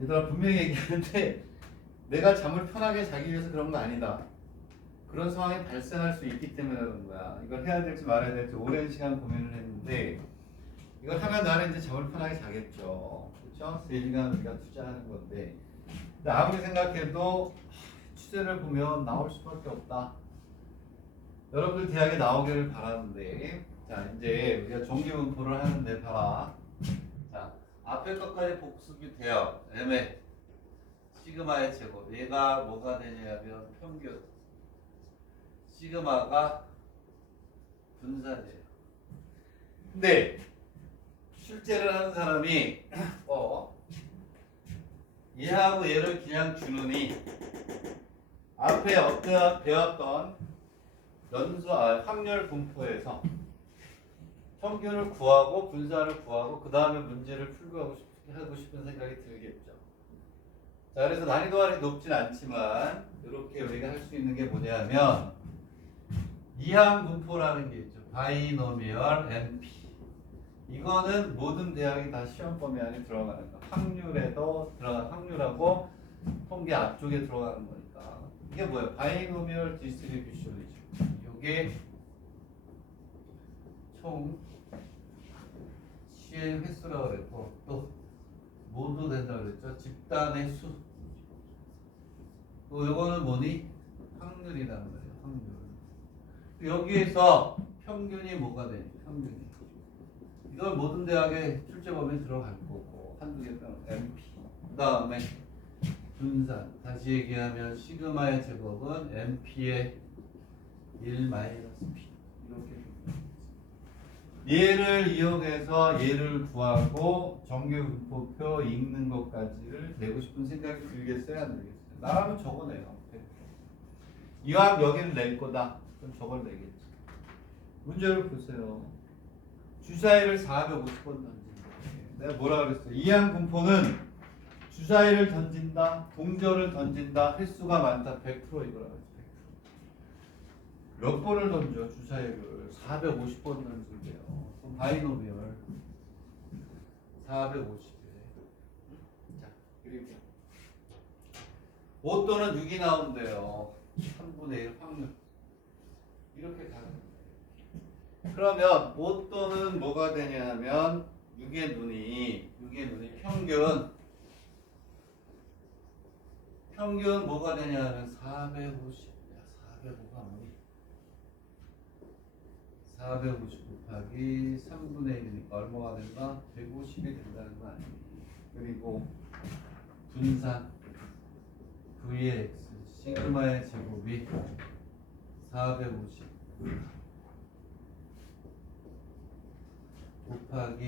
얘들아 분명히 얘기하는데 내가 잠을 편하게 자기 위해서 그런 거 아니다. 그런 상황이 발생할 수 있기 때문에 그런 거야. 이걸 해야 될지 말아야 될지 오랜 시간 고민을 했는데 이걸 하면 나는 이제 잠을 편하게 자겠죠. 그렇죠? 3시간 우리가 투자하는 건데 근데 아무리 생각해도 취재를 보면 나올 수밖에 없다. 여러분들 대학에 나오기를 바라는데 자 이제 우리가 정기분포를 하는데 봐라. 자 앞에 것까지 복습이 돼요. MA 시그마의 제곱 얘가 뭐가 되냐면 평균 시그마가 분산이에요. 근데 출제를 하는 사람이 얘하고 얘를 그냥 주느니 앞에 배웠던 확률 분포에서 평균을 구하고 분산을 구하고 그 다음에 문제를 풀고 하고 싶은 생각이 들겠죠. 자, 그래서 난이도가 높진 않지만 이렇게 우리가 할 수 있는 게 뭐냐면 이항 분포라는 게 있죠. 바이노미얼 NP. 이거는 모든 대학이 다 시험 범위 안에 들어가는 거. 확률에도 들어가 확률하고 통계 앞쪽에 들어가는 거니까. 이게 뭐예요? 바이노미얼 디스트리뷰션이죠. 이게 총 시행 횟수라고 그랬고 또 모두 된다고 그랬죠. 집단의 수. 또 이거는 뭐니? 확률이라는 거예요. 확률. 여기에서 평균이 뭐가 되니? 평균이. 이건 모든 대학의 출제 범위에 들어갈 거고 한두 개 빼면 MP. 그 다음에 분산. 다시 얘기하면 시그마의 제곱은 MP의 1 마이너스 P. 이렇게 얘를 이용해서 얘를 구하고 정규분포표 읽는 것까지를 내고 싶은 생각이 들겠어요? 안 들겠어요? 나라면 적어내요. 이왕 여기를 낼 거다. 그럼 저걸 내겠지. 문제를 보세요. 주사위를 450번 던진다. 내가 뭐라 그랬어? 이항 분포는 주사위를 던진다, 동절을 던진다, 횟수가 많다, 100% 이거라 그랬어. 몇 번을 던져 주사위를 450번 던진대요. 그럼 바이노미얼 450에 자 그리고 5 또는 6이 나온대요. 3분의 1 확률 이렇게 가는 거예요. 그러면 5 또는 뭐가 되냐면 6의 눈이 평균 뭐가 되냐면 450이야. 405가 뭐니? 450 곱하기 3분의 1이니까 얼마가 된다? 150이 된다는 거 아니에요. 그리고 분산 V의 X 시그마의 제곱이 450 곱하기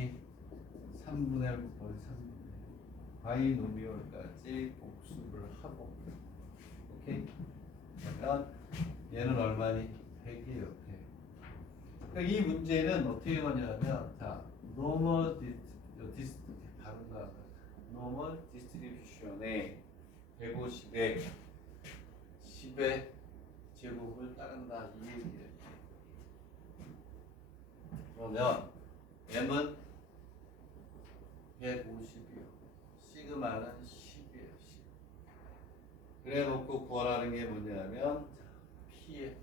3분의 1 곱하기 3분의 1 바이노미얼까지 복습을 하고 오케이? 그러면 얘는 얼마니? 100이에요. 100. 그러니까 이 문제는 어떻게 거냐면 자 노멀 디스트리뷰션의 150에 10의 제곱을 따른다 이 얘기예요. 그러면 M은 150이요. 시그마는 10이에요. 10. 그래 놓고 구하라는 게 뭐냐면 P의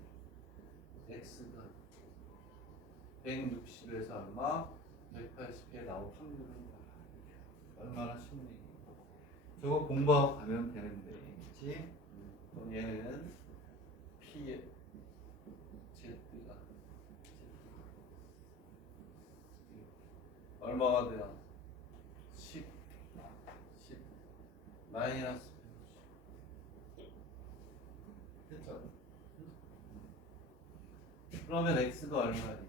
X가 160에서 얼마? 180에 나올 확률은 얼마나 쉽니? 저거 공부하고 가면 되는데 그치? 그럼 얘는 P의 Z가 얼마가 돼요? 10 마이너스 150 됐죠? 그러면 X가 얼마니?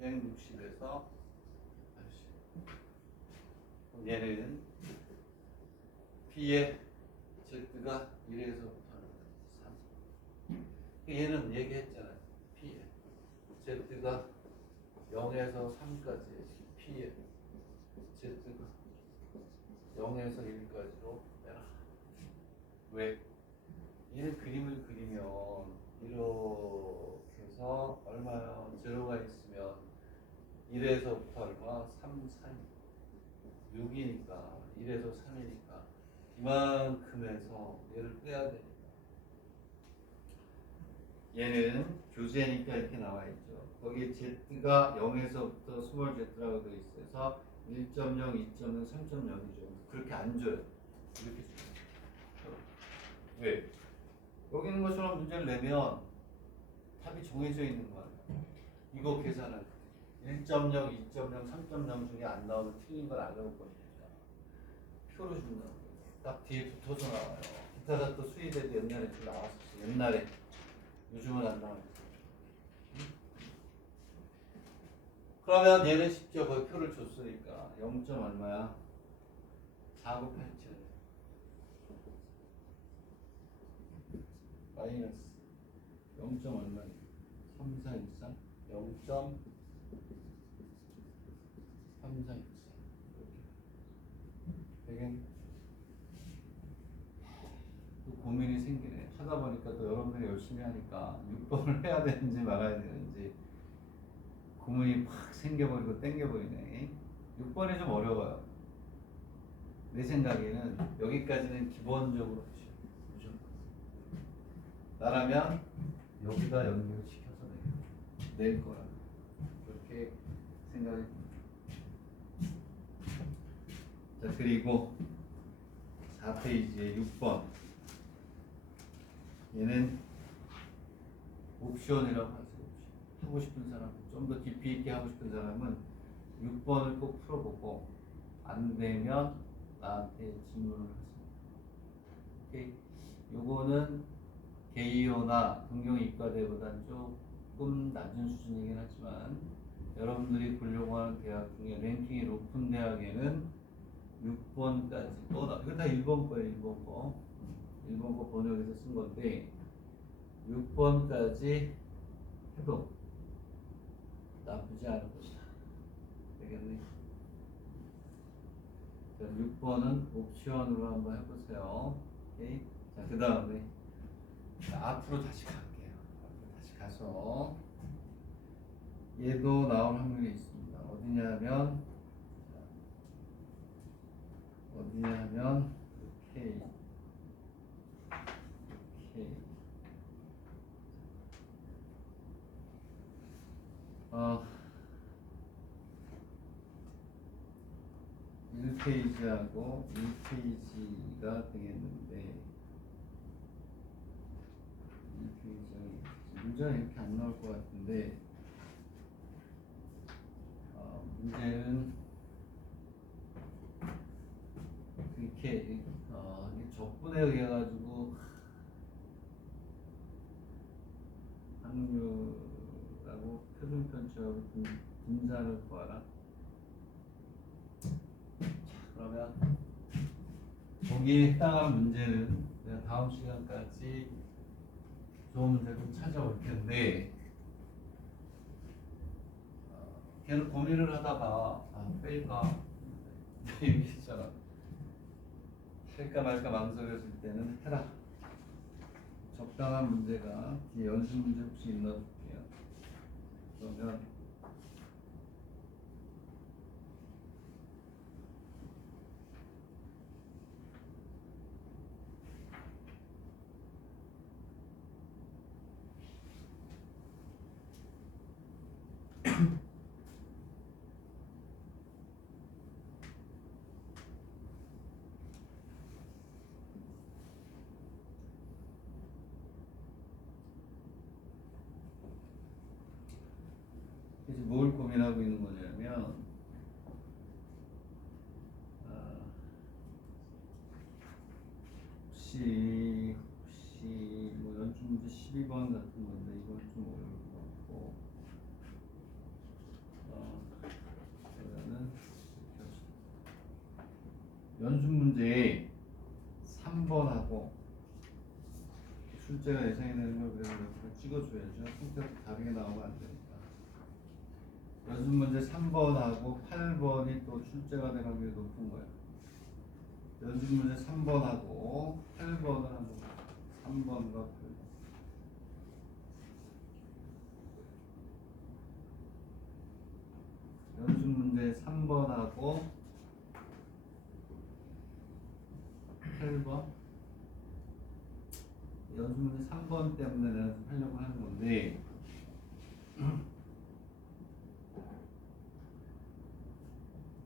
160에서 80 얘는 P의 Z가 1에서부터 3 얘는 얘기했잖아요. P의 Z가 0에서 3까지 P의 Z가 0에서 1까지로 빼라. 왜? 얘는 그림을 그리면 이렇게 해서 얼마요? 제로가 있으면 1에서부터 얼마? 3, 4, 6이니까 1에서 3이니까 이만큼에서 얘를 빼야 되니까 얘는 교재니까 이렇게 나와 있죠. 거기 Z가 0에서부터 스몰 z라고 되어 있어서 1.0, 2.0, 3.0이죠. 그렇게 안 줘요. 이렇게 줘요. 왜? 여기 있는 것처럼 문제를 내면 답이 정해져 있는 거야. 이거 계산할 때 1.0, 2.0, 3.0 중에 안 나오면 틀린 걸 알려올 거니까 표를 준다고. 딱 뒤에 붙어서 나와요. 기타 또 수입에도 옛날에 좀 나왔었어. 옛날에. 요즘은 안 나와요. 그러면 얘는 쉽죠. 거기 표를 줬으니까 0. 얼마야? 4987 마이너스 0. 얼마야? 3413 0.3413 이렇게 또 고민이 생기네. 하다 보니까 또 여러분들이 열심히 하니까 6번을 해야 되는지 말아야 되는지 고민이 팍 생겨버리고 땡겨버리네. 6번이 좀 어려워요. 내 생각에는 여기까지는 기본적으로 무조건 나라면 여기다 연결을 시켜서 낼 거라 그렇게 생각이 듭니다. 자, 그리고 4페이지에 6번 얘는 옵션이라고 하세요. 하고 싶은 사람, 좀 더 깊이 있게 하고 싶은 사람은 6번을 꼭 풀어보고 안 되면 나한테 질문을 하세요. 오케이? 요거는 개이오나 동경이과대보다는 조금 낮은 수준이긴 하지만 여러분들이 보려고 하는 대학 중에 랭킹이 높은 대학에는 6번까지 이거 다 1번 거예요. 1번 거 1번 거 번역해서 쓴 건데 6번까지 해도 나쁘지 않은 것이다. 되겠네. 자, 6번은 옵션으로 한번 해보세요. 오케이. 자, 그 다음에 앞으로 다시 갈게요. 앞으로 다시 가서 얘도 나올 확률이 있습니다. 어디냐면 오케이. 오케이. 1페이지하고 1페이지가 되겠는데 1페이지 문제는 이렇게 안 나올 것 같은데 문제는 이렇게 적분에 의해 가지고 확률하고 표준 편차하고 분자를 구하라. 그러면 거기에 해당하는 문제는 내가 다음 시간까지 좋은 문제 좀 찾아올 텐데 걔는 고민을 하다가 뺄까 얘기했잖아. 할까 말까 망설여질 때는 해라. 적당한 문제가 뒤에 연습 문제 혹시 있나 볼게요. 그러면 이제 뭘 고민하고 있는 거냐면 혹시 뭐 연출 문제 12번 같은 건데 이건 좀 어려울 것 같고 그러면은 연출 문제 3번하고 출제가 예상이 되는 걸 그래서 이렇게 찍어줘야죠. 성격 다르게 나오면 안 되니까. 연습 문제 3번하고 8번이 또 출제가 될 확률이 높은 거예요. 연습 문제 3번하고 8번을 한번 3번과 8번. 연습 문제 3번하고 8번 1번. 연속문제 3번 때문에 내가 좀 하려고 하는 건데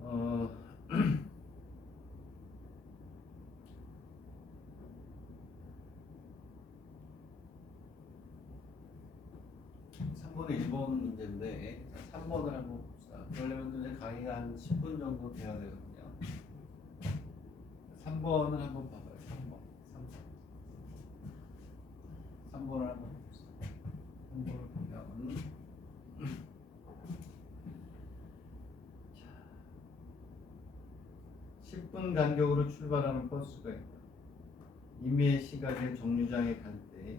어 3번의 1번 문제인데 3번을 한번 봅시다. 그러려면 이제 강의가 한 10분 정도 돼야 되거든요. 3번을 한번 봐봐요. 3번을 한번 봅시다. 3번을 보면 10분 간격으로 출발하는 버스가 있다. 임의의 시각에 정류장에 갈 때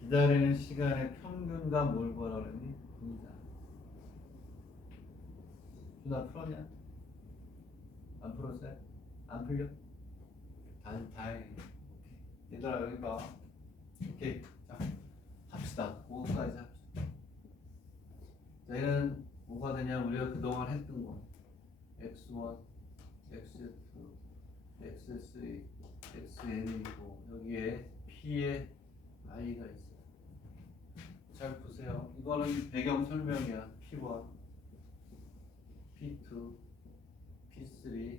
기다리는 시간의 평균과 뭘 구하라 그랬니? 분이다. 나 풀었냐? 안 풀었어요? 안 풀려? 다행이네. 얘들아 여기 봐. 오케이. 자 합시다. 5까지 합시다. 자 얘는 뭐가 되냐? 우리가 그동안 했던 거. x1, x2, x3, xn이고 여기에 p의 i가 있어요. 잘 보세요. 이거는 배경 설명이야. p1, p2, p3,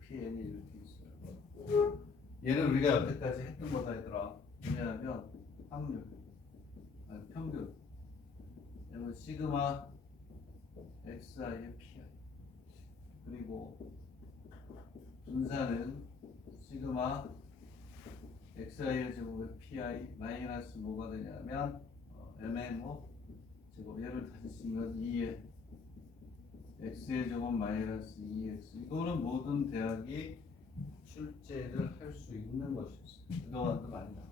pn이 이렇게 있어요. 얘는 우리가 여태까지 했던 거다 얘들아. 뭐냐면 확률, 아니, 평균. 이건 시그마 xi의 pi. 그리고 분사는 시그마 xi의 제곱의 pi 마이너스 뭐가 되냐면 mmo 제곱. 얘를 다시 쓰면 2의 x의 제곱 마이너스 2x. 이거는 모든 대학이 출제를 할 수 있는 것이었어요. 그동안도 많이 나와.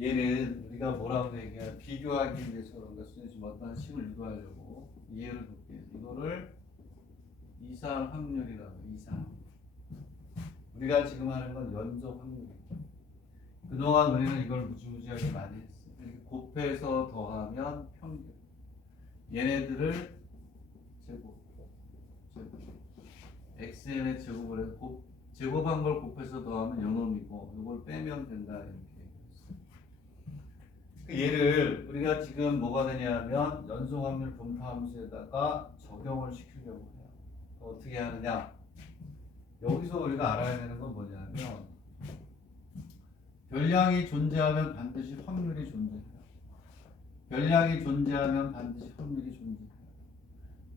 얘는 우리가 뭐라고 얘기해? 비교하기 위해서 그런 것은 지금 어떤 식을 유도하려고 이해를 돕기 위해서 이거를 이상 확률이라고. 이상. 우리가 지금 하는 건 연속 확률이에요. 그동안 우리는 이걸 무지무지하게 많이 했어요. 이렇게 곱해서 더하면 평균. 얘네들을 제곱. xn의 제곱을 해서 제곱한 걸 곱해서 더하면 요놈이고 이걸 빼면 된다 이렇게 얘기했어요. 얘를 우리가 지금 뭐가 되냐면 연속 확률 분포함수에다가 적용을 시키려고 해요. 어떻게 하느냐? 여기서 우리가 알아야 되는 건 뭐냐면 별량이 존재하면 반드시 확률이 존재해요. 별량이 존재하면 반드시 확률이 존재해요.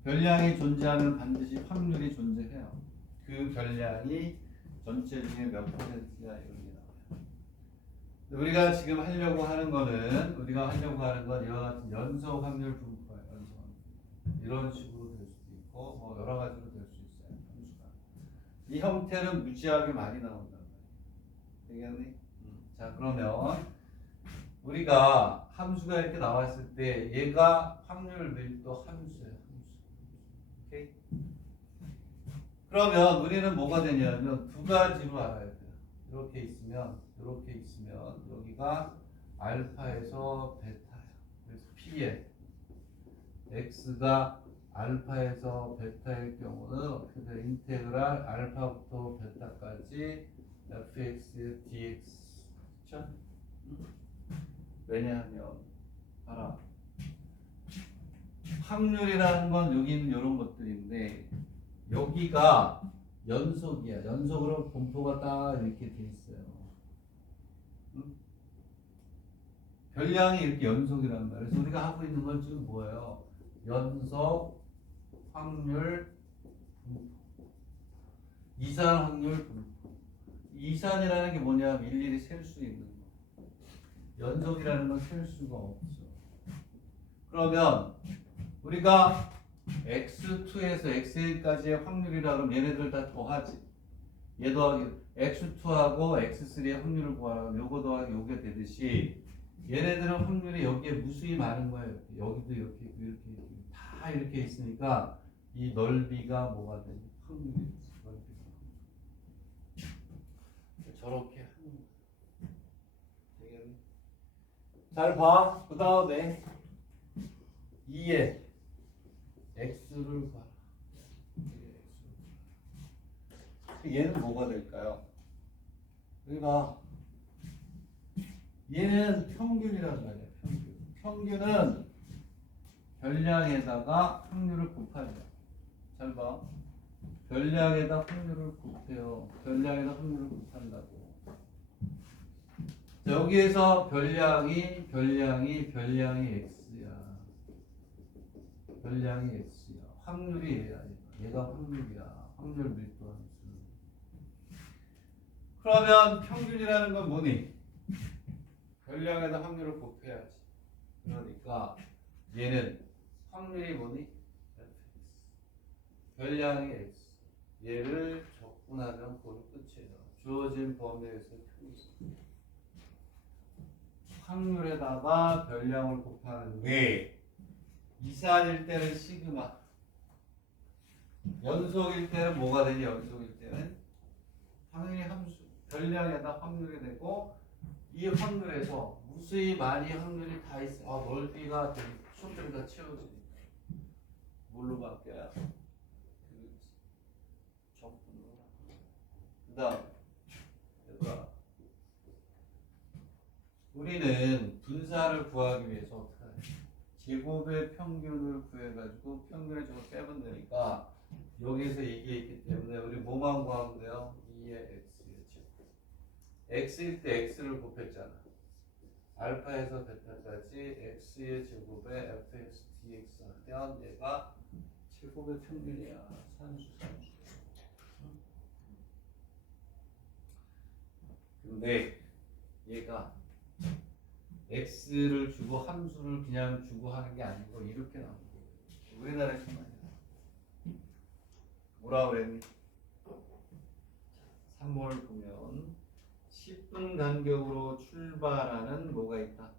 별량이 존재하면 반드시 확률이 존재해요. 그 별량이 전체 중에 몇 퍼센트야 이런 게 나와요. 우리가 지금 하려고 하는 거는 이와 같은 연속 확률 분포예요. 연속 확률. 이런 식으로 될 수도 있고 뭐 여러 가지로 될 수 있어요. 함수가. 이 형태는 무지하게 많이 나온단 말이에요. 되겠니? 자 그러면 우리가 함수가 이렇게 나왔을 때 얘가 확률 밀도 함수예요. 오케이? 그러면 우리는 뭐가 되냐면 두 가지로 알아야 돼요. 이렇게 있으면 여기가 알파에서 베타예요. 그래서 P에 X가 알파에서 베타일 경우는 어떻게 돼요? 인테그랄 알파부터 베타까지 fx dx. 그렇죠? 왜냐하면 봐라. 확률이라는 건 여기는 이런 것들인데 여기가 연속이야. 연속으로 분포가 딱 이렇게 돼 있어요. 응? 별량이 이렇게 연속이란 말이에요. 그래서 우리가 하고 있는 건 지금 뭐예요? 연속 확률 분포. 이산 확률 분포. 이산이라는 게 뭐냐면 일일이 셀 수 있는 거. 연속이라는 건 셀 수가 없어. 그러면 우리가 x2에서 xn까지의 확률이라 그러면 얘네들 다 더하지. 얘 더하기 x2하고 x3의 확률을 구하라면 요거 더하기 요게 되듯이 얘네들은 확률이 여기에 무수히 많은 거예요. 여기도 이렇게 있고 이렇게 다 이렇게 있으니까 이 넓이가 뭐가 되지? 확률이 넓이가. 저렇게 하는 거야. 잘 봐. 그 다음에 2에 x를 봐. 얘는 뭐가 될까요? 여기 봐. 얘는 평균이란 말이야. 평균. 평균은 별량에다가 확률을 곱하죠. 잘 봐. 별량에다 확률을 곱해요. 별량에다 확률을 곱한다고. 자, 여기에서 별량이 x야. 별량이 x야. 확률이 얘야. 얘가 확률이야. 확률 밀도 함수. 그러면 평균이라는 건 뭐니? 별량에다 확률을 곱해야지. 그러니까 얘는 확률이 뭐니? 별량이 x. 얘를 적분하면 그걸 끝이에요. 주어진 범위에서 평균. 확률에다가 별량을 곱하는 왜? 이산일 때는 시그마. 연속일 때는 뭐가 되니? 연속일 때는 당연히 함수. 별량에다 확률이 되고 이 확률에서 무수히 많이 확률이 다 있어. 넓이가 수점이 다 채워지니까 뭘로 바뀌어요? 적분으로. 그다음 얘들아, 우리는 분사를 구하기 위해서 어떻게 하냐? 제곱의 평균을 구해가지고 평균의 제곱 빼면 되니까 여기에서 이게 있기 때문에 우리 뭐만 구하면 돼요? 2의 x의 제곱. x일 때 x를 곱했잖아. 알파에서 베타까지 x의 제곱에 fx dx 하면 얘가 제곱의 평균이야. 산수. 근데 얘가 x를 주고 함수를 그냥 주고 하는 게 아니고 이렇게 나오는 거예요. 우리나라에서 말이야. 뭐라 그랬니? 3번을 보면 10분 간격으로 출발하는 뭐가 있다?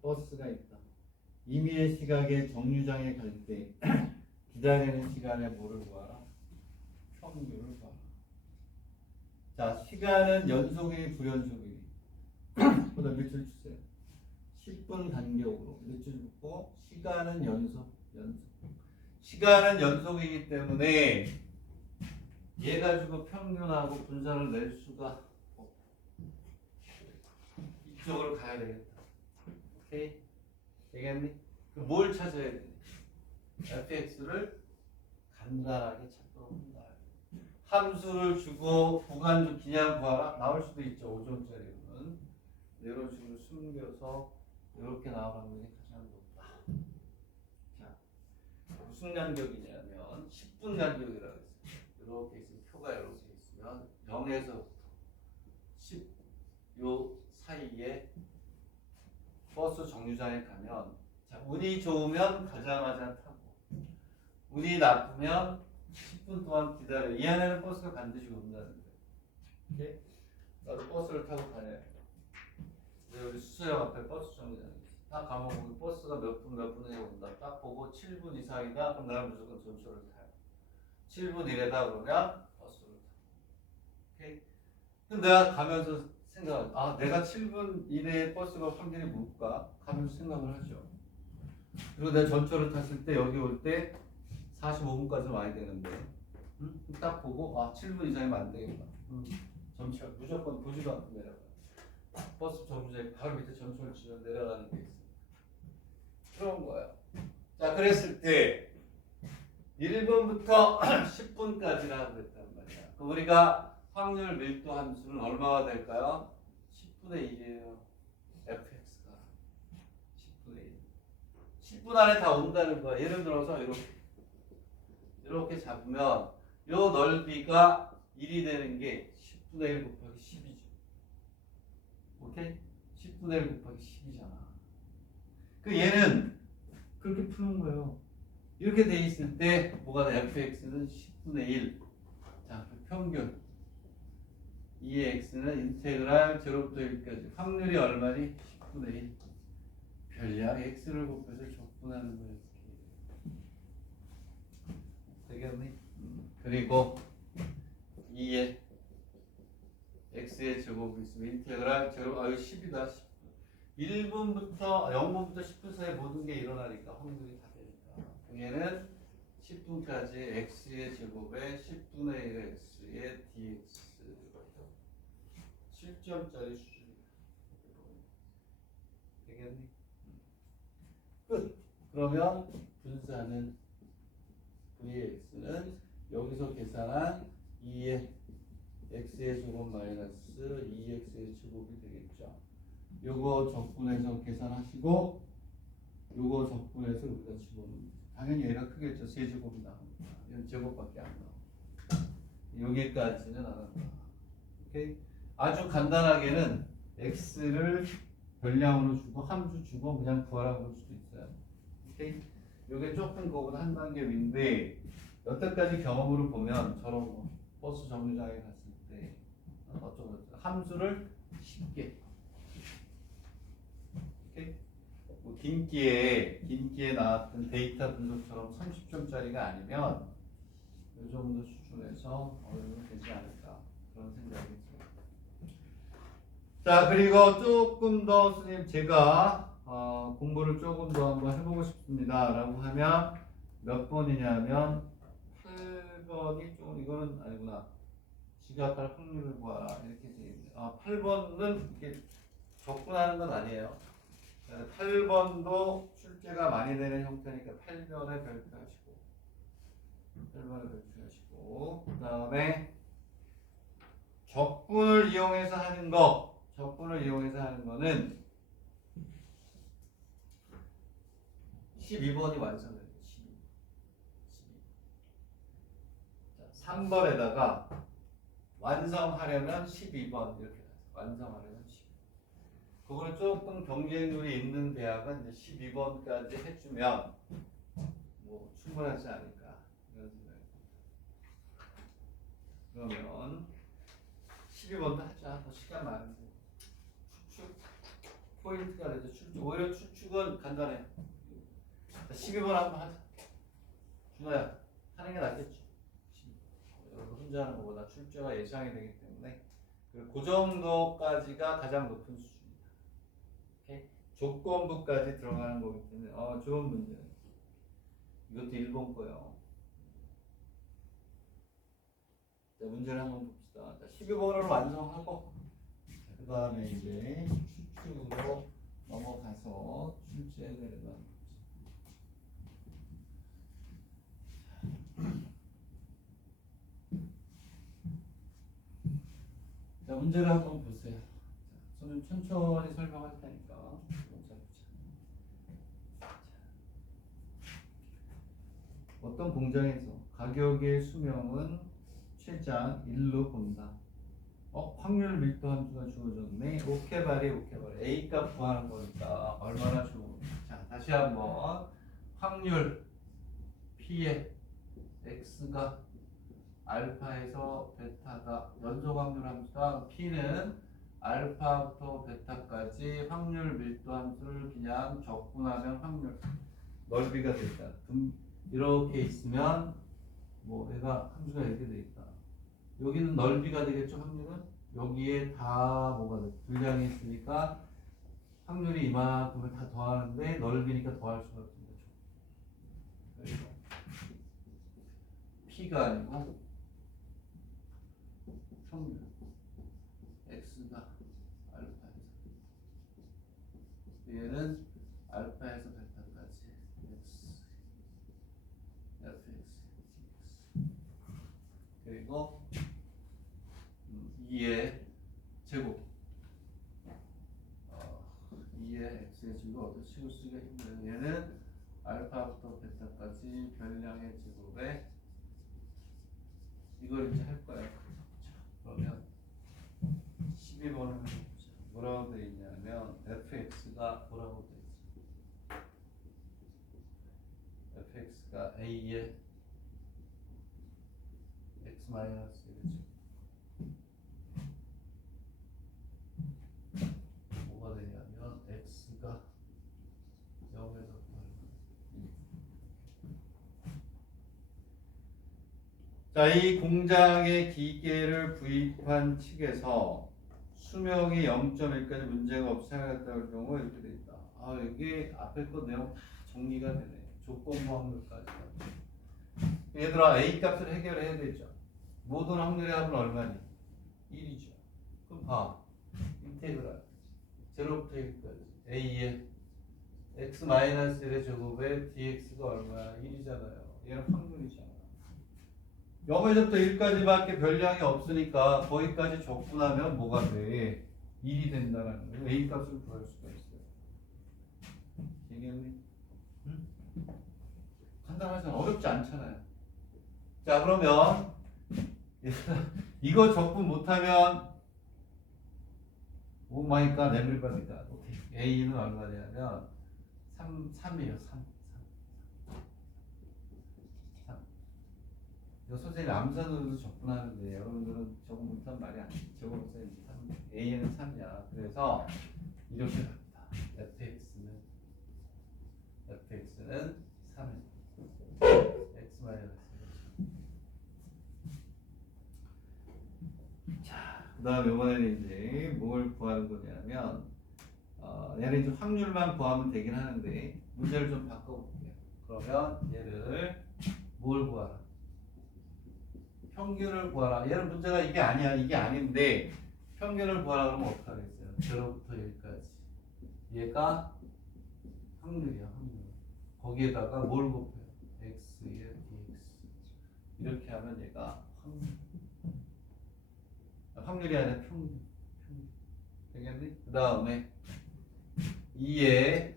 버스가 있다. 임의의 시각에 정류장에 갈 때 기다리는 시간에 뭐를 구하라? 평균을 구하라. 자, 시간은 연속이니 불연속이니? 보다 밑줄 주세요. 10분 간격으로 밑줄 긋고 시간은 연속. 시간은 연속이기 때문에 얘 가지고 평균하고 분산을 낼 수가 없고 이쪽으로 가야 되겠다. 오케이? 되겠니? 그럼 뭘 찾아야 되니? fx를 간단하게 찾도록 한다. 함수를 주고 구간도 그냥 구하라? 나올 수도 있죠. 5점짜리는 이런 식으로 숨겨서 이렇게 나오는 게 가장 높다. 자, 무슨 간격이냐면 10분 간격이라고 했어요. 이렇게 있으면 표가 이렇게 있으면 0에서부터 10 요 사이에 버스 정류장에 가면, 자, 운이 좋으면 가자마자 타고 운이 나쁘면 10분 동안 기다려. 이 안에는 버스가 반드시 온다는 거예요. 오케이? 나도 버스를 타고 가냐. 여기 수서역 앞에 버스 정류장이 있어. 딱 가면 버스가 몇 분에 온다. 딱 보고 7분 이상이다. 그럼 나는 무조건 전철을 타요. 7분 이래다 그러면 버스를 타. 오케이? 그럼 내가 가면서 생각, 내가 7분 이내에 버스가 확률이 뭘까? 가면서 생각을 하죠. 그리고 내가 전철을 탔을 때 여기 올 때 45분까지 와야 되는데, 딱 보고 7분 이상이면 안 되겠다. 전철 무조건 보지도 않고 내려가. 버스 정류장에 바로 밑에 전철 지점 내려가는 게 있어. 그런 거야. 자, 그랬을 때 1분부터 10분까지라고 그랬단 말이야. 그럼 우리가 확률 밀도 함수는 얼마가 될까요? 10분의 1이에요. fx가 10분의 1. 10분 안에 다 온다는 거야. 예를 들어서 이렇게 잡으면 요 넓이가 1이 되는 게 10분의 1 곱하기 10이죠. 오케이? 10분의 1 곱하기 10이잖아. 그 얘는 그렇게 푸는 거예요. 이렇게 돼 있을 때 뭐가 돼? fx는 10분의 1. 자, 그 평균 2의 x는 인테그랄 0부터 1까지 확률이 얼마니? 10분의 1. 별량 x를 곱해서 적분하는 거예요. 되겠니? 그리고 2의 x의 제곱이 있으면 인테그랄 0, 이거 10이다. 1분부터 0분부터 10분 사이 모든 게 일어나니까 확률이 다 되니까 얘는 10분까지 x의 제곱에 10분의 1 x의 dx가 7점짜리 수준이야. 되겠니? 끝. 그러면 분사는 vx는 여기서 계산한 2의 x의 제곱 마이너스 2x의 제곱이 되겠죠. 요거 적분해서 계산하시고 요거 적분해서 우리가 집어넣으면 당연히 얘가 크겠죠. 세제곱이 나옵니다. 이건 제곱밖에 안 나와. 여기까지는 안 한다. 오케이? 아주 간단하게는 x를 별량으로 주고 함수 주고 그냥 구하라고 볼 수도 있어요. 오케이? 요게 조금 그거보다 한 단계 위인데 여태까지 경험으로 보면 저런 거 버스 정류장에 갔을 때 어쩌고 함수를 쉽게 오케이? 뭐 긴기에 나왔던 데이터 분석처럼 30점짜리가 아니면 이 정도 수준에서 어려우면 되지 않을까 그런 생각이 들어요. 자, 그리고 조금 더 선생님 제가 공부를 조금 더 한번 해보고 싶습니다 라고 하면 몇 번이냐면 8번이 좀 이거는 아니구나. 지각할 확률을 구하라 이렇게 되어 있네요. 8번은 이렇게 적분하는 건 아니에요. 8번도 출제가 많이 되는 형태니까 8번에 별표하시고 8번에 별표하시고 그 다음에 적분을 이용해서 하는 거는 12번이 완성돼요. 3번에다가 완성하려면 12번 이렇게 완성하려면 12번. 그거는 조금 경쟁률이 있는 대학은 이제 12번까지 해주면 뭐 충분하지 않을까 이런 생각이 듭니다. 그러면 12번도 하자. 더 시간 많은데 추측 포인트가 되죠. 추측 오히려 추측은 간단해. 12번 한번 하자. 준호야 하는 게 낫겠지. 여러분 혼자 하는 것보다 출제가 예상이 되기 때문에 그 정도까지가 가장 높은 수준입니다. 오케이? 조건부까지 들어가는 거기 때문에 좋은 문제. 이것도 1번 거요. 자, 문제를 한번 봅시다. 자, 12번을 완성하고 그 다음에 이제 추측으로 넘어가서 출제에 대한 자, 문제를 한번 보세요. 저는 천천히 설명할 테니까 어떤 공장에서 가격의 수명은 최장 1로 본다. 확률 밀도 함수가 주어졌네. 오케바리 A 값 구하는 거니까 얼마나 좋은. 자, 다시 한번 확률 P의 X가 알파에서 베타다. 연속 확률 함수다. P는 알파부터 베타까지 확률 밀도 함수를 그냥 적분하면 확률 넓이가 됐다. 이렇게 있으면 뭐 얘가 함수가 이렇게 돼 있다. 여기는 넓이가 되겠죠. 확률은 여기에 다 뭐가 돼? 분량이 있으니까 확률이 이만큼을 다 더하는데 넓이니까 더할 수가 없는 거죠. 그래서 P가 아니고 확률 X가 알파에서 얘는 알파에서 베타까지 X fx 그리고 2의 제곱 2의 x의 제곱 어떻게 치울 수가 있는 얘는 알파부터 베타까지 별량의 제곱에 이걸 이제 할 거예요. 그러면 12번을 뭐라고 되어 있냐면 fx가 뭐라고 되어 있어요? fx가 a의 x 마이너스 1이죠. 뭐가 되냐면 x가 0에서 8. 자, 이 공장에 기계를 구입한 측에서 수명이 0.1까지 문제가 없이 사용했다는 경우 이렇게 돼 있다. 이게 앞에 거 내용 다 정리가 되네. 조건부 확률까지. 얘들아 A 값을 해결해야 되죠. 모든 확률의 합은 얼마니? 1이죠. 그럼 봐. 인테그랄 0부터 1까지 A의 x-1의 제곱에 dx가 얼마야? 1이잖아요. 얘는 확률이잖아. 0에서부터 1까지밖에 별량이 없으니까 거기까지 적분하면 뭐가 돼? 1이 된다는 거예요. A 값을 구할 수가 있어요. 이해했니? 응? 간단하잖아. 어렵지 않잖아요. 자 그러면 이거 적분 못하면 오 마이 갓 에브리바디가 오케이. A는 얼마냐면 3이에요. 3. 이거 선생님 암산으로도 적분하는데 여러분들은 적분 못한 말이 아니에요. 적어보세요. A는 3이야. 그래서 이렇게 갑니다. fx는 3을 x 마이너스. 자, 그다음 이번에는 이제 뭘 구하는 거냐면 얘는 이제 확률만 구하면 되긴 하는데 문제를 좀 바꿔볼게요. 그러면 얘를 뭘 구하라? 평균을 구하라. 얘는 문제가 이게 아니야. 이게 아닌데 평균을 구하라 그러면 어떡하겠어요? 0부터 1까지. 얘가 확률이야. 확률. 거기에다가 뭘 곱해요? x의 dx. 이렇게 하면 얘가 확률이 아니라 평균. 되겠니? 그 다음에 2의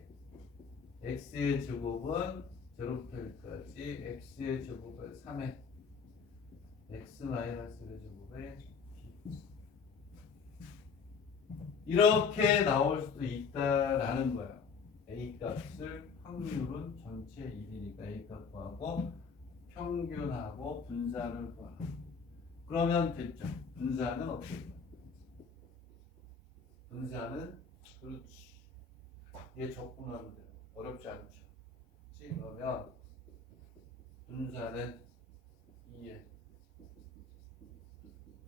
x의 제곱은 0부터 1까지 x의 제곱은 3의 x-의 제곱에 이렇게 나올 수도 있다라는 거야. A 값을 확률은 전체 1이니까 A 값 구하고 평균하고 분산을 구하라. 그러면 됐죠. 분산은 어떻게 돼요? 분산은 그렇지. 얘 적분하면 돼요. 어렵지 않죠. 그렇지? 그러면 분산은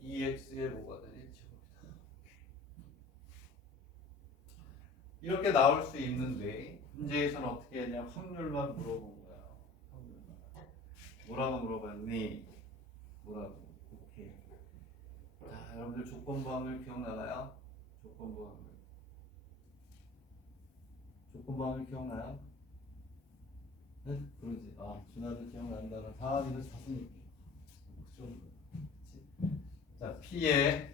2x의 뭐가 되니? 제곱이다. 이렇게 나올 수 있는데 문제에서는 어떻게 했냐? 확률만 물어본 거야. 확률만. 뭐라고 물어봤니? 뭐라고? 오케이. 자, 여러분들 조건부 확률 기억나나요? 조건부 확률. 조건부 확률 기억나요? 네? 그러지. 아, 준하도 기억난다는 다음이도 자신 좀. 자, P의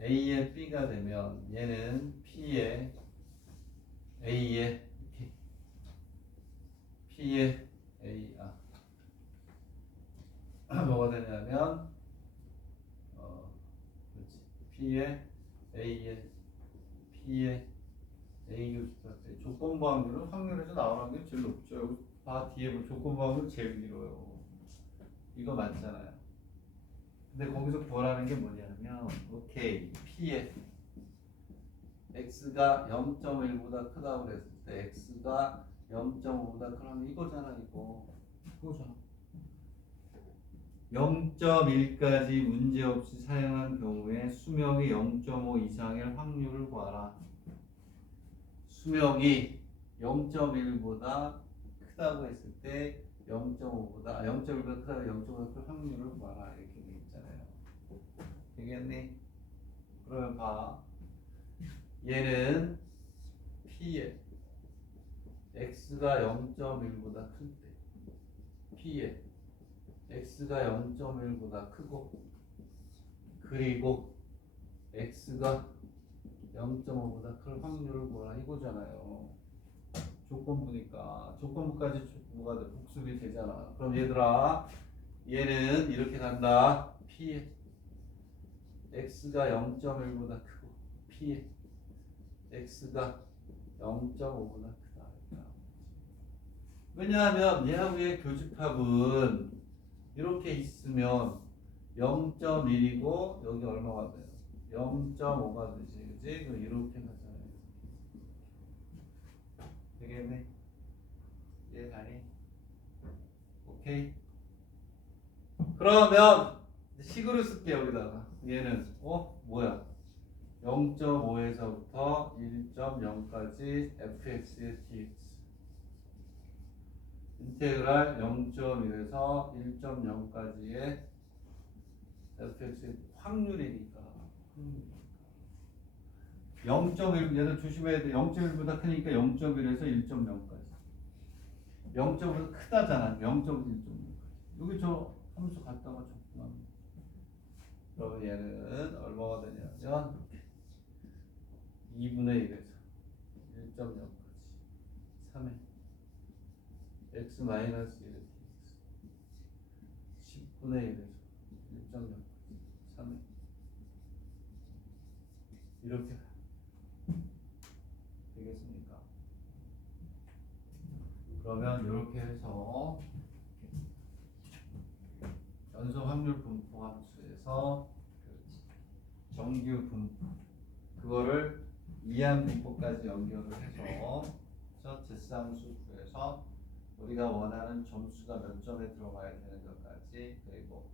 A의 B가 되면 얘는 P의 A의 P의 A 뭐가 되냐면 그렇지. P의 P의 A 교수한테 조건부 확률은 확률에서 나오는 게 제일 높죠. 여기 봐 뒤에 보면 조건부 확률 제일 길어요. 이거 맞잖아요. 근데 거기서 구하라는 게 뭐냐면 오케이 P의 x가 0.1보다 크다고 그랬을 때 x가 0.5보다 크면 이거잖아. 이거잖아. 0.1까지 문제없이 사용한 경우에 수명이 0.5 이상일 확률을 구하라. 수명이 0.1보다 크다고 했을 때 0.5보다 0.1보다 크다고 0.5보다 큰 확률을 구하라. 이렇게 돼 있잖아요. 되겠니? 그러면 봐. 얘는 P에 x가 0.1보다 클 때 P에 x가 0.1보다 크고 그리고 x가 0.5보다 클 확률을 구하라 이거잖아요. 조건부니까 조건부까지 뭐가 돼? 복습이 되잖아. 그럼 얘들아 얘는 이렇게 간다. P에 x가 0.1보다 크고 P에 x가 0.5보다 크다. 왜냐하면 얘하고 얘 교집합은 이렇게 있으면 0.1이고 여기 얼마가 돼요? 0.5가 되지. 그지? 그럼 이렇게 가잖아요. 되겠네? 이해가니? 오케이? 그러면 식으로 쓸게 여기다가 얘는 뭐야? 0.5에서부터 1.0까지 fx의 dx 인테그랄 0.1에서 1.0까지의 fx의 확률이니까 0.1, 얘들 조심해야 돼. 0.1보다 크니까 0.1에서 1.0까지. 0.1보다 크다잖아. 0.1.0까지. 여기 저 함수 갖다가 적분하면. 그러면 얘는 얼마가 되냐면 2분의 1에서 1.0까지 3에 x 마이너스 1의 dx 10분의 1에서 1.0까지 3에 이렇게 되겠습니까? 그러면 이렇게 해서 연소 확률 분포 함수에서 정규 분포 그거를 이항 분포까지 연결을 해서 제수함수 구해서 우리가 원하는 점수가 몇 점에 들어가야 되는 것까지 그리고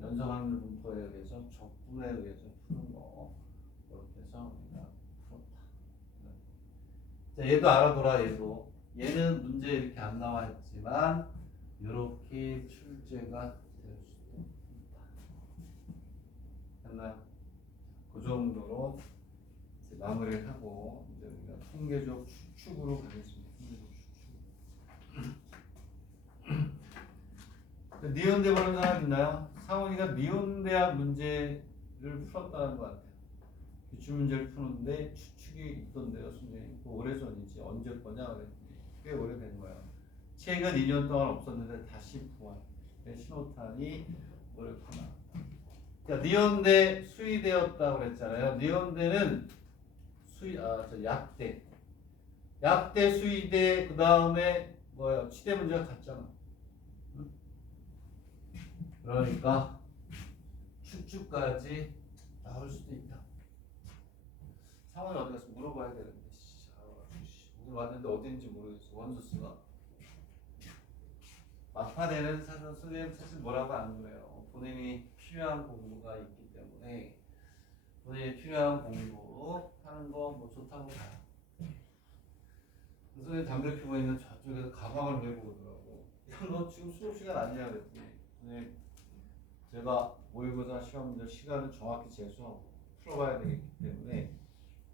연소 확률 분포에 의해서 적분에 의해서 푸는 거 이렇게 해서 우리가 풀었다. 자, 얘도 알아둬라. 얘는 문제 이렇게 안 나와 있지만 이렇게 출제가 될 수도 있다. 됐나요? 그 정도로 이제 마무리를 하고 이제 우리가 통계적 추측으로 가겠습니다. 니온대 보는 사람 있나요? 상훈이가 니온대학 문제를 풀었다는 것 같아요. 기출 문제를 푸는데 추측이 있던데요, 선생님. 오래전이지. 언제 거냐 그랬더니 꽤 오래된 거야. 최근 2년 동안 없었는데 다시 부활. 신호탄이 오랫구나. 자, 니온대 수의대였다고 그랬잖아요. 니온대는 약대. 약대, 수의대, 그 다음에 뭐야? 치대 문제가 같잖아. 응? 그러니까 추측까지 나올 수도 있다. 상황이 어디 가서 물어봐야 되는데. 오늘 왔는데 어딘지 모르겠어. 원소스가. 막판에는 선생님 사실 뭐라고 안 그래요. 본인이 필요한 공부가 있기 때문에 본인이 필요한 공부 하는 거 뭐 좋다고 봐요. 선생님 담배 피고 있는 저쪽에서 가방을 메고 오더라고. 너 지금 수업 시간 아니냐 그랬더니 선생님 제가 모의고사 시험 문제 시간을 정확히 재수하고 풀어봐야 되기 때문에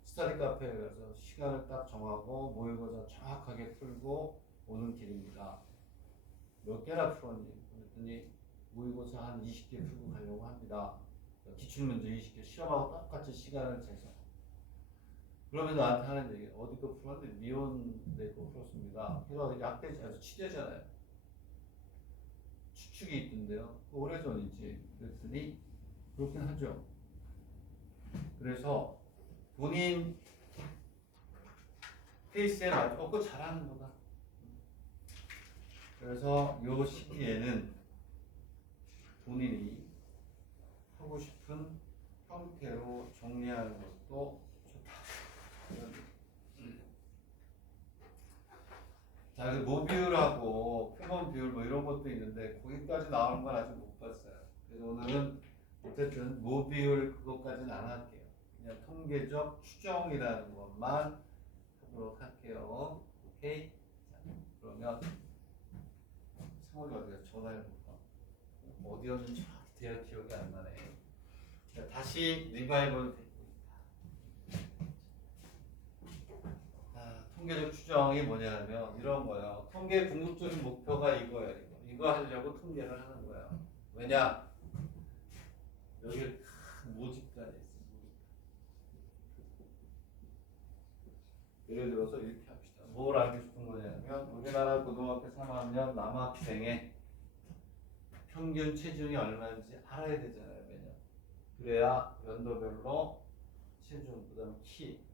스터디 카페에 가서 시간을 딱 정하고 모의고사 정확하게 풀고 오는 길입니다. 몇 개나 풀었니? 그랬더니 모의고사 한 20개 풀고 가려고 합니다. 기출문제 20개 시험하고 똑같이 시간을 재서 그러면 나한테 하는 얘기 어디 거 풀었는데 미온대 거 풀었습니다. 그래서 약대에서 치대잖아요. 추측이 있던데요. 오래전이지. 그랬더니 그렇긴 하죠. 그래서 본인 페이스에 맞춰 그거 잘하는 거다. 그래서 요 시기에는 본인이 하고 싶은 형태로 정리하는 것도 좋다. 자, 그래서 모비율하고 표본 비율 뭐 이런 것도 있는데 거기까지 나오는 건 아직 못 봤어요. 그래서 오늘은 어쨌든 모비율 그것까지는 안 할게요. 그냥 통계적 추정이라는 것만 하도록 할게요. 오케이? 자, 그러면 상원이 어디가 전화해볼까? 어디였는지 정확히 기억이 안 나네. 자, 다시 리바이벌 되고 있다. 통계적 추정이 뭐냐면 이런 거예요. 통계 궁극적인 목표가 이거예요. 이거 하려고 통계를 하는 거예요. 왜냐? 여기 큰 모집단이 있어요. 예를 들어서 이렇게 합시다. 뭘 알고 싶은 거냐면 우리나라 고등학교 3학년 남학생의 평균 체중이 얼마인지 알아야 되잖아요. 매년. 그래야 연도별로 체중, 그 다음에 키.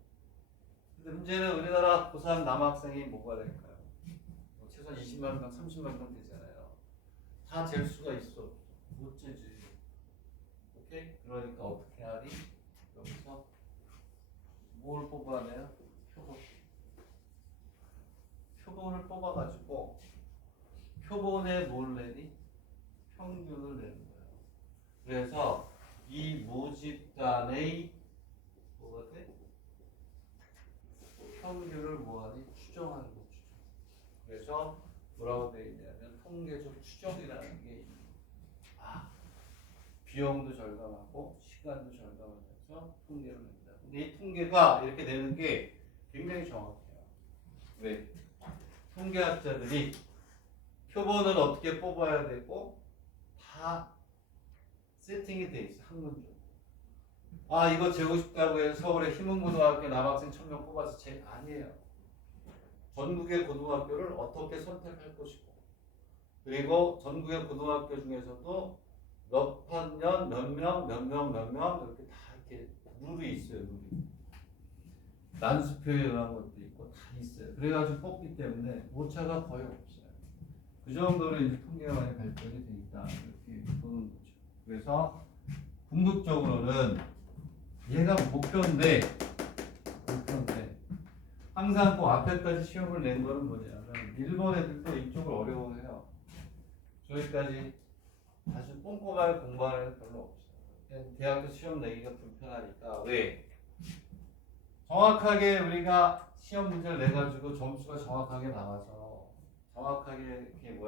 근데 문제는 우리나라 고3 남학생이 뭐가 될까요? 최소한 20만 명, 30만 명 되잖아요. 다 잴 수가 있어. 못 재지. 오케이? 그러니까 어떻게 하니? 여기서 뭘 뽑아내요? 표본. 표본을 뽑아가지고 표본에 뭘 내니? 평균을 내는 거예요. 그래서 이 모집단의 뭐가 돼? 평균을 뭐하니? 추정하는 거 추정. 그래서 뭐라고 되어 있냐면 통계적 추정이라는 게 있는 거예요. 비용도 절감하고 시간도 절감하면서 통계를 낸다. 근데 이 통계가 이렇게 내는 게 굉장히 정확해요. 왜? 통계학자들이 표본을 어떻게 뽑아야 되고 다 세팅이 돼 있어 학문적으로. 이거 재고 싶다고 해서 서울의 희문고등학교 남학생 1000명 뽑아서 아니에요. 전국의 고등학교를 어떻게 선택할 것이고, 그리고 전국의 고등학교 중에서도 몇 학년, 몇 명, 몇 명, 몇 명 이렇게 다 이렇게 룰이 있어요. 룰이. 난수표에 의한 것도 있고 다 있어요. 그래가지고 뽑기 때문에 오차가 거의 없어요. 그 정도로 이제 통계가 많이 발전이 돼 있다 이렇게 보는 거죠. 그래서 궁극적으로는 얘가 목표인데 항상 그 앞에까지 시험을 낸 거는 뭐냐면 일본 애들도 이쪽을 어려워해요. 저기까지 아주 꼼꼼하게 공부하는 애들 별로 없어요. 대학교 시험 내기가 불편하니까. 왜? 정확하게 우리가 시험 문제를 내가지고 점수가 정확하게 나와서 정확하게 이렇게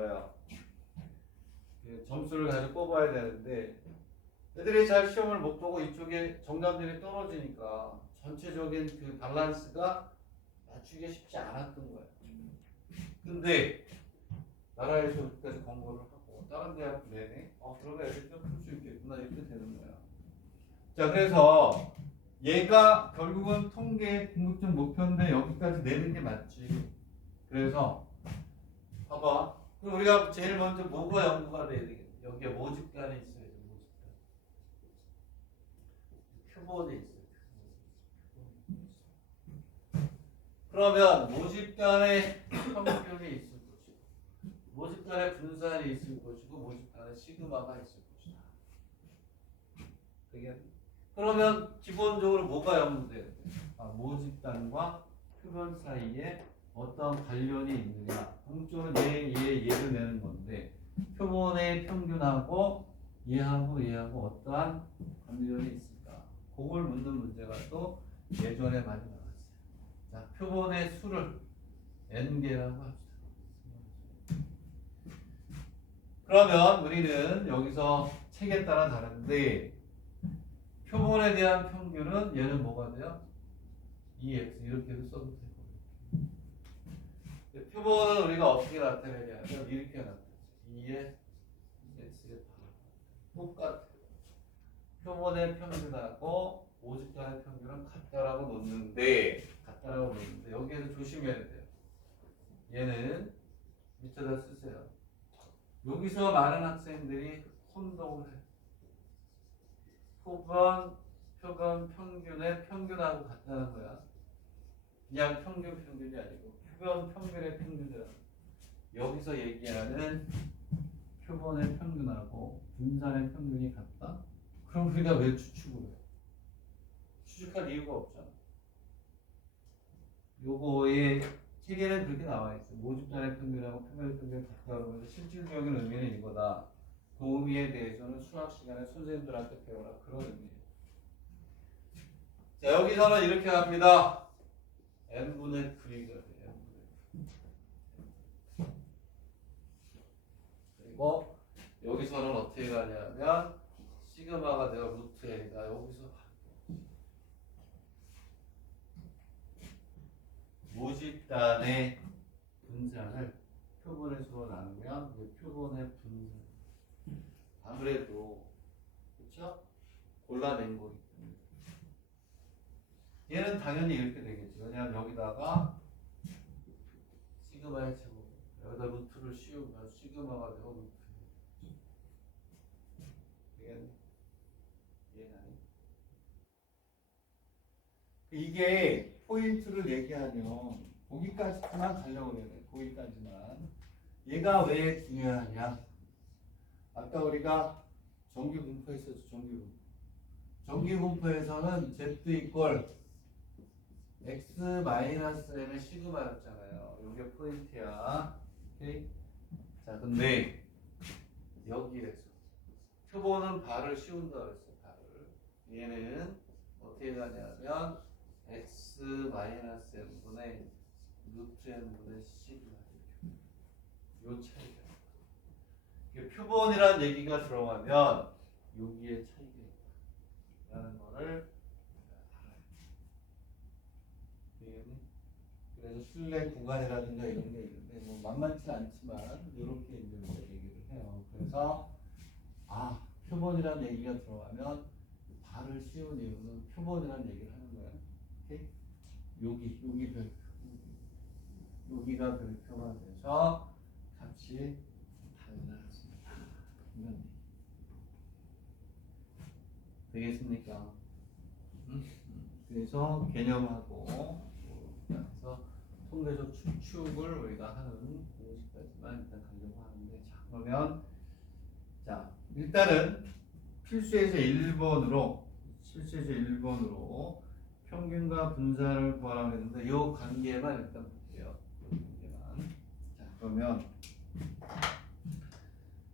그 점수를 가지고 뽑아야 되는데 애들이 잘 시험을 못 보고 이쪽에 정답들이 떨어지니까 전체적인 그 밸런스가 맞추기 쉽지 않았던 거예요. 근데 나라에서 그때까지 공부를 하고 다른 대학 내내 그러면 애들이 좀 풀 수 있겠구나 이렇게 되는 거야. 자, 그래서 얘가 결국은 통계의 궁극적 목표인데 여기까지 내는 게 맞지. 그래서 봐봐. 그럼 우리가 제일 먼저 뭐가 연구가 돼야 되겠냐? 여기에 모집단이 있어야 돼. 표본이 있어요. 그러면 모집단의 평균이 있을 것이고, 모집단의 분산이 있을 것이고, 모집단의 시그마가 있을 것이다. 그러면 기본적으로 뭐가 연구돼야 돼? 모집단과 표본 사이에 어떤 관련이 있느냐? 공적으로 얘를 내는 건데, 표본의 평균하고 얘하고 어떠한 관련이 있을까? 그걸 묻는 문제가 또 예전에 많이 나왔어요. 자, 표본의 수를 n개라고 합시다. 그러면 우리는 여기서 책에 따라 다른데 표본에 대한 평균은 얘는 뭐가 돼요? 2x 이렇게도 써도 되고, 표본은 우리가 어떻게 나타내냐면 이렇게 나타내죠. 2의 x의 똑같아요. 표본의 평균하고 모집단의 평균은 같다라고 놓는데 여기에서 조심해야 돼요. 얘는 밑에다 쓰세요. 여기서 많은 학생들이 혼동을 해요. 표본 평균의 평균하고 같다는 거야. 그냥 평균이 아니고 표본 평균의 평균이라. 여기서 얘기하는 표본의 평균하고 분산의 평균이 같다. 그럼 우리가 왜 추측을 해? 추측할 이유가 없잖아. 요거의 책에는 그렇게 나와 있어. 모집단의 평균하고 표본의 평균이 같다고 하면서 실질적인 의미는 이거다. 그 의미에 대해서는 수학 시간에 선생님들한테 배워라. 그런 의미예요. 자, 여기서는 이렇게 합니다. n분의 v가 돼요. 그리고 여기서는 어떻게 가냐면 시그마가 되어 루트 a가 여기서 모집단의 분산을 표본의 수로 나누면 표본의 분산. 아무래도 그렇죠? 골라낸 거기 때문에. 얘는 당연히 이렇게 되겠지. 왜냐하면 여기다가 시그마의 제곱, 여기다 루트를 씌우면 시그마가 되고 루트. 되겠네. 이해가니? 이게 포인트를 얘기하면 거기까지만 가려고 해야 돼. 거기까지만. 얘가 왜 중요하냐? 아까 우리가 정규 분포했었죠. 정규 분포에서는 z 이퀄 x 마이너스 n의 시그마였잖아요. 이게 포인트야. 오케이? 자, 근데 여기에서 표본은 발을 씌운다 그랬어요. 발을. 얘는 어떻게 가냐면 x 마이너스 n분의 루트 n분의 시그마. 요 차이가. 이게 표본이라는 얘기가 들어가면 여기에 차이가 있다라는 거를 알아요. 되겠니? 그래서 순례 구간이라든가 이런 게 있는데 뭐 만만치 않지만 이렇게 이제 우리가 얘기를 해요. 그래서 표본이라는 얘기가 들어가면 발을 씌운 이유는 표본이라는 얘기를 하는 거야. 오케이? 여기가 별표가 돼서 같이 달라집니다. 이런 얘기. 되겠습니까? 그래서 개념하고 그래서 통계적 추측을 우리가 하는 공식까지만 일단 가려고 하는데 자 그러면 자 일단은 필수에서 1번으로 평균과 분산을 구하라고 했는데 이 관계만 일단 볼게요. 관계만. 자 그러면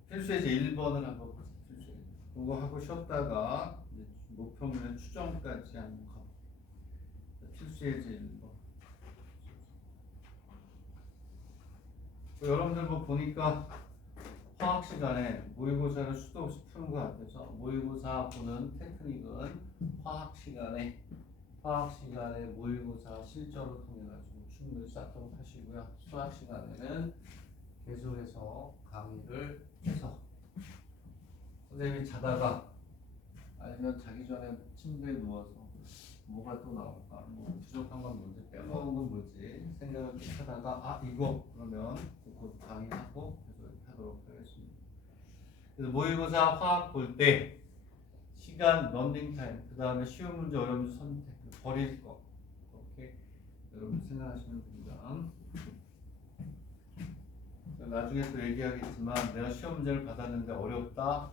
필수에서 1번을 한번 보자. 그거 하고 쉬었다가 목표물의 추정까지 한번 가볼게요. 필수에서 1번. 여러분들 뭐 보니까 화학 시간에 모의고사를 수도 없이 푸는 것 같아서 모의고사 보는 테크닉은 화학 시간에 모의고사 실전을 통해 가지고 충분히 쌓도록 하시고요. 수학 시간에는 계속해서 강의를 해서 선생님이 자다가 아니면 자기 전에 침대에 누워서 뭐가 또 나올까? 뭐 부족한 건 뭐지? 빼먹은 건 뭐지? 생각을 좀 하다가 이거 그러면 곧 강의하고 계속 하도록 하겠습니다. 그래서 모의고사 화학 볼 때 시간, 런닝타임, 그 다음에 쉬운 문제, 어려운 문제 선택, 버릴 거 이렇게 여러분 생각하시면 됩니다. 나중에 또 얘기하겠지만 내가 시험 문제를 받았는데 어렵다?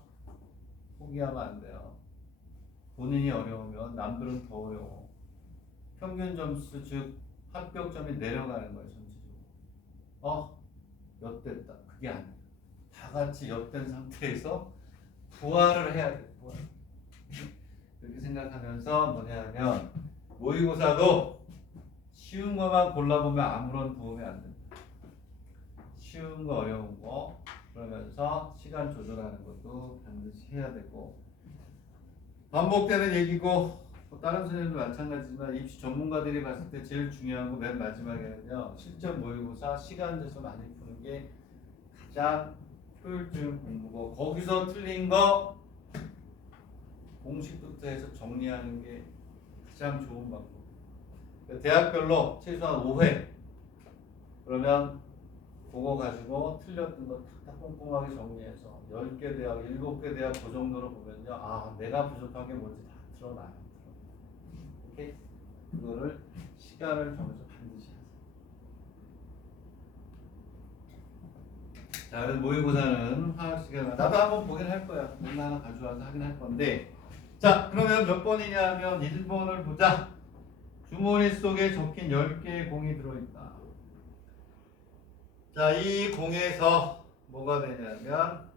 포기하면 안 돼요. 본인이 어려우면 남들은 더 어려워. 평균 점수 즉 합격점이 내려가는 거예요. 전체적으로. 엿됐다. 그게 아니에요. 다 같이 엿된 상태에서 부활을 해야 돼. 부활. 이렇게 생각하면서 뭐냐면 모의고사도 쉬운 것만 골라보면 아무런 도움이 안 된다. 쉬운 거 어려운 거 그러면서 시간 조절하는 것도 반드시 해야 되고 반복되는 얘기고 다른 선생님도 마찬가지지만 입시 전문가들이 봤을 때 제일 중요한 거 맨 마지막에는요 실전 모의고사 시간 재서 많이 푸는 게 가장 효율적인 공부고 거기서 틀린 거 공식부터 해서 정리하는 게 가장 좋은 방법. 대학별로 최소한 5회 그러면 그거 가지고 틀렸던 거 탁탁 꼼꼼하게 정리해서 10개 대학, 7개 대학 그 정도로 보면요 내가 부족한 게 뭔지 다 드러나요. 오케이? 그거를 시간을 정해서 반드시 하세요. 자, 그래서 모의고사는 화학 시간 나도 한번 보긴 할 거야. 뭔가 하나 가져와서 하긴 할 건데 자, 그러면 몇 번이냐 하면 1번을 보자. 주머니 속에 적힌 10개의 공이 들어있다. 자, 이 공에서 뭐가 되냐면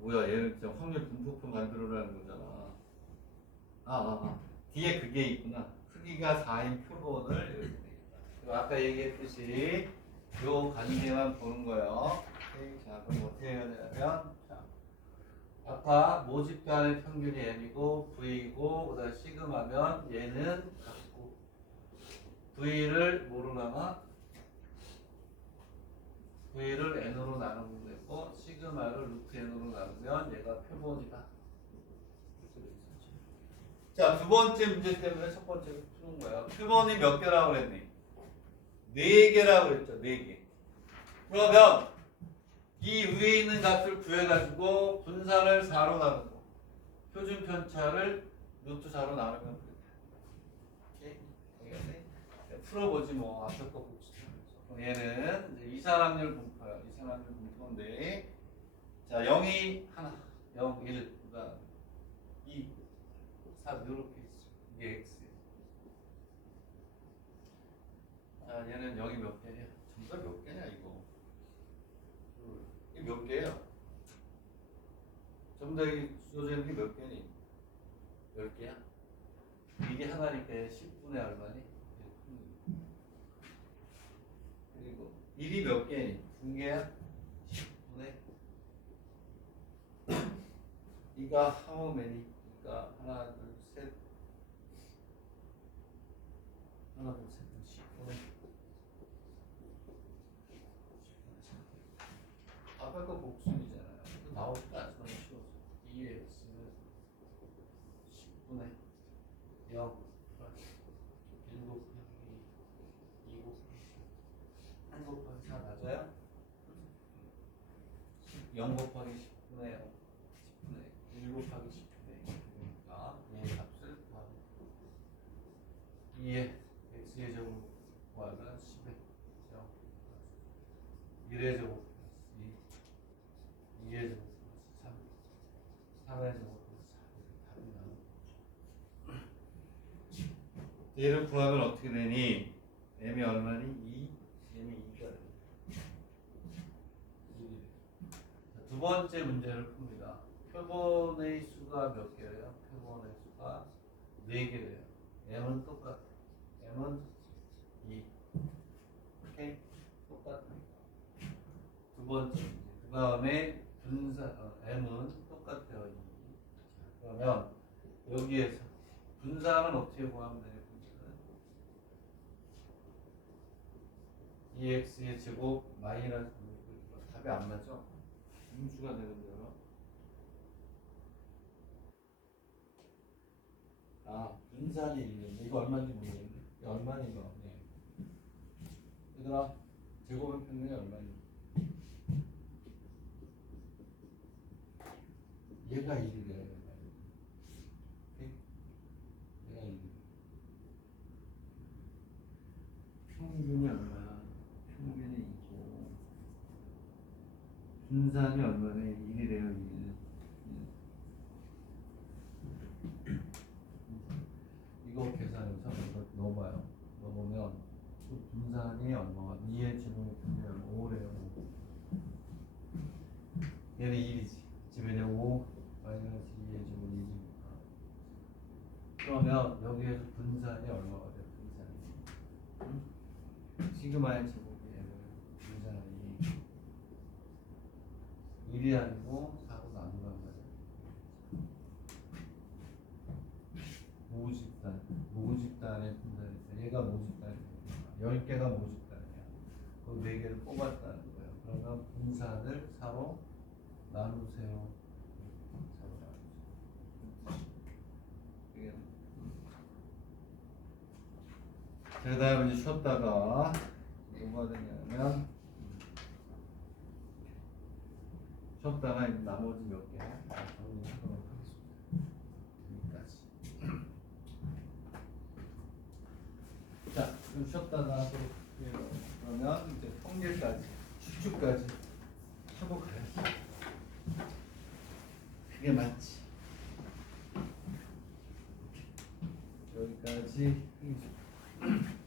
뭐야 얘는 진짜 확률 분포표 만들어라는 거잖아. 뒤에 그게 있구나. 크기가 4인 표본을 이렇게 되겠다. 아까 얘기했듯이 요 관계만 보는 거예요. 오케이. 자 그럼 어떻게 해야 되냐면 자, 아까 모집간의 평균이 n이고 v이고 그다음 시그마면 얘는 같고 v를 뭐로 나눠? v를 n으로 나누면 되고 시그마를 루트 n으로 나누면 얘가 표본이다. 자, 두 번째 문제 때문에 첫 번째로 푸는 거야. 표본이 몇 개라고 그랬니? 4개라고 그랬죠. 4개. 그러면 이 위에 있는 값을 구해가지고 분산을 4로 나누고 표준 편차를 루트 4로 나누면 되겠다. 오케이? 풀어보지 뭐. 앞에 거 봅시다. 얘는 이제 이산확률 분포야. 이산확률 분포인데 자 0이 하나 0, 1, 그 다음 2, 3 이렇게 있어. 이게 x. 자 얘는 0이 몇 개냐? 정답 몇 개냐 이거? 이게 몇 개야? 정답이 주어져 있는 게 몇 개니? 10개야? 이게 하나니까 10분의 얼마니? 1이 몇 개? 2개야? 10분의 이가 how many? 이가 하나 둘셋 하나 둘셋 10분의 아까 그 복순이잖아요. 그 나오지도 않지만 쉬워서 2x는 10분의 0 1 곱하기 2 곱하기 1 곱하기 4 맞아요? 0 곱하기 10분의 0 10분의 1 곱하기 10분의 0 그러니까 얘의 값을 바로 2의 x의 제곱 구하면 10의 0 1의 제곱 플러스 2 2의 제곱 플러스 3 3의 제곱 플러스 4 답이 나오고 얘를 구하면 어떻게 되니? m이 얼마니? 2 m이 2가 돼. 두 번째 문제를 풉니다. 표본의 수가 몇 개래요? 표본의 수가 4개래요. m은 똑같아. m은 2. 오케이? 똑같아. 두 번째 문제. 그 다음에 m은 똑같아요. 2. 그러면 여기에서 분사는 어떻게 구하면 돼요? 분사는 2x의 제곱 마이너스 답이 안 맞죠? 음수가 되는데요. 아, 분산이 있는데 이거 얼마인지 모르겠네. 이거 얼마니 이거? 네. 얘들아, 제곱의 평면이 얼마니? 얘가 1이래요. 얘가 1. 평균이 얼마야? 평균이 2고 분산이 얼마네? 1이래요. 1. 이거 계산해서 이거 넣어봐요. 넣어보면 분산이 얼마가 2의 제곱의 평균이 5래요. 얘는 1이지. 집에는 5 마이너스 2의 제곱 2니까. 그러면 여기에서 분산이 얼마가 돼요? 분산이 시그마의 제곱이 분산이 1이 아니고 4로 나눈단 말이에요. 모집단의 분산이 있어요. 얘가 모집단이에요. 10개가 모집단이야. 그 4개를 뽑았다는 거예요. 그러면 분산을 4로 나누세요. 4로 나누세요. 그 다음에 이제 쉬었다가 뭐가 되냐면 쉬었다가 이제 나머지 몇 개 정리하도록 하겠습니다. 여기까지. 자, 좀 쉬었다가 하도록 할게요. 그러면 이제 통계까지, 추측까지 하고 가야지. 그게 맞지. 여기까지 하겠습니다.